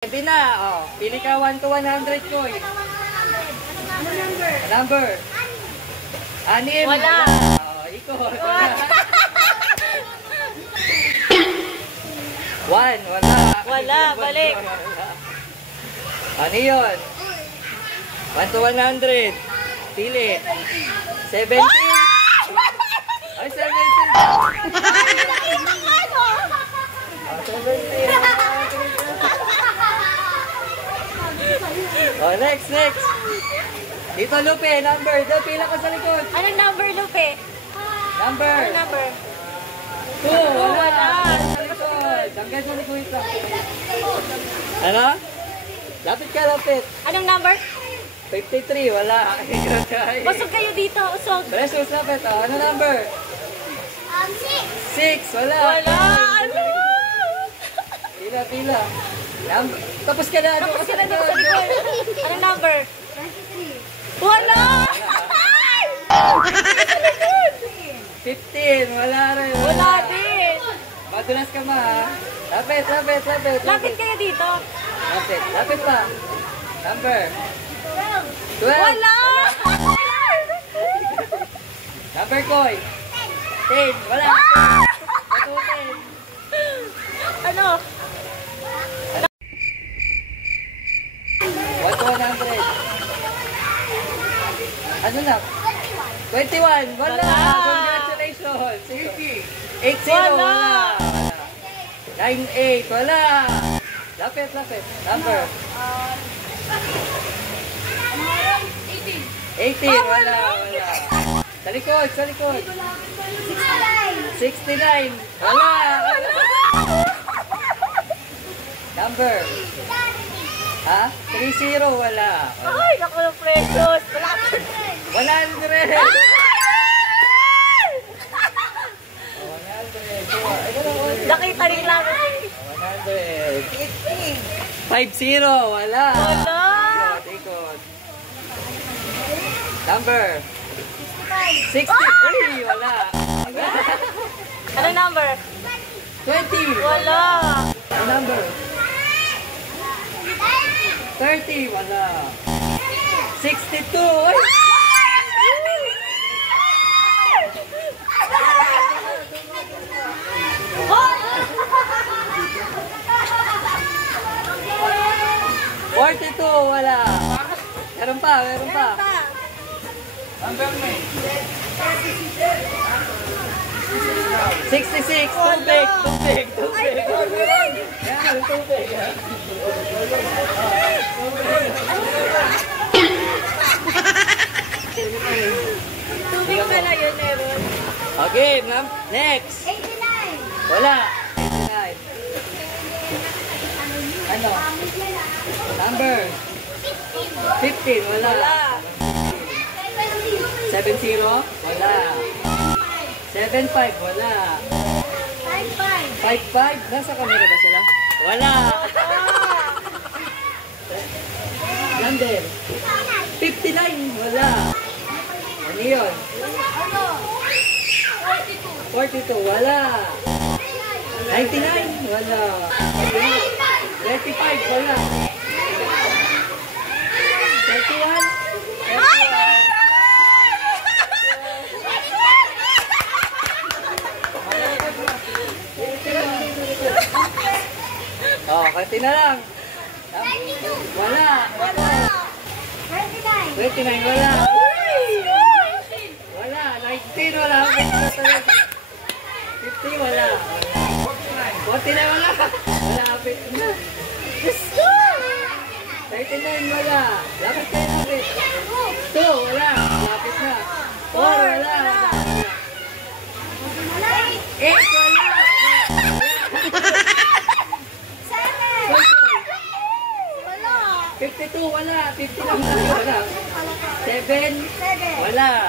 Pwede na, oh. Pili ka 1 to 100 ko eh. Ano number? Number? 6. Wala. Oh, ikot. Wala. 1, wala. Wala, balik. Ano yun? 1 to 100. Pili. 17. Ay, 17. Oh, 17. Oh, next. Dito, Lupe, number. Doon, pila ka sa likod. Anong number, Lupe? Number. Anong number? 2, wala. Wala. Sa likod. Hanggang sa likod lang. Ano? Lapit ka, lapit. Anong number? 53, wala. Usog kayo dito, usog. Precious, lapit. Oh, ano number? 6, wala. Wala, ano? Pila. Tapos ka na. Tapos ka na dito sa likod. Anong number? 23. Wala! 15, wala rin. Wala din. Madulas ka ma, ha? Lapit. Lapit kayo dito. Lapit pa. Number? 12. Wala! Number, Koy? 10, wala. Ito, 10. Ano? 1 to 100. Ano na? 21. Wala. Congratulations. 80. Wala. 98. Wala. Lapit. Number? 18. Wala. Sa likod. 69. Wala. Number? Ha? 30. Wala. Ay, naku ng precious. Wala. 100. 100. Nakita rin lang. 100. 50. Wala. Wala. Ikot. Number? 60. Uy, wala. Anong number? 20. Wala. Ang number? 30. Wala. 62. Uy. Wala. Meron pa. Number me. 66. Tubig. Yan, tubig. Tubig pala yun, meron. Okay, ma'am. Next. 89. Wala. 89. Ano? Number? 15. Wala. 70? Wala. 75? Wala. 55? Nasa camera ba sila? Wala. Number? 59? Wala. Ano yun? 42? Wala. 99? Wala. 35? Wala. 31? Oh, kasi na lang. Wala. 29, wala. Wala. 19, wala. 50, wala. 49, wala. Wala, 50. 39, wala. Lapit kayo, lapit. 2, wala. Lapit na. 4, wala. 8, wala. 52, wala. 50 lang tayo, wala. 7, wala.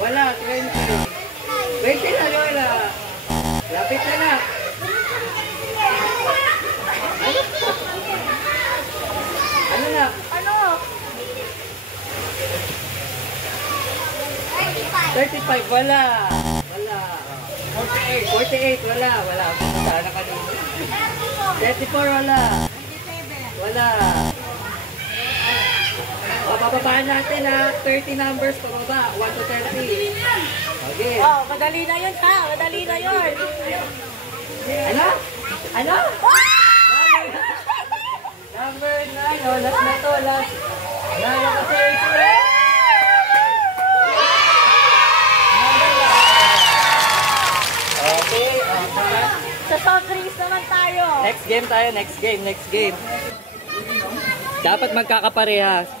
Wala, 20. 20 na, wala. Lapit na na. Ano na? Ano? 35, wala. Wala. 48, wala. Sana kanina. 34, wala. Wala. Bababaan natin ha. 30 numbers pababa. 1 to 30. Okay. Oh, madali na yun ha. Madali na yun. Ano? Ano? Number 9. Oh, last na to. Last. Lala ka 30. Okay. Sa soft drinks naman tayo. Next game tayo. Next game. Dapat magkakaparehas.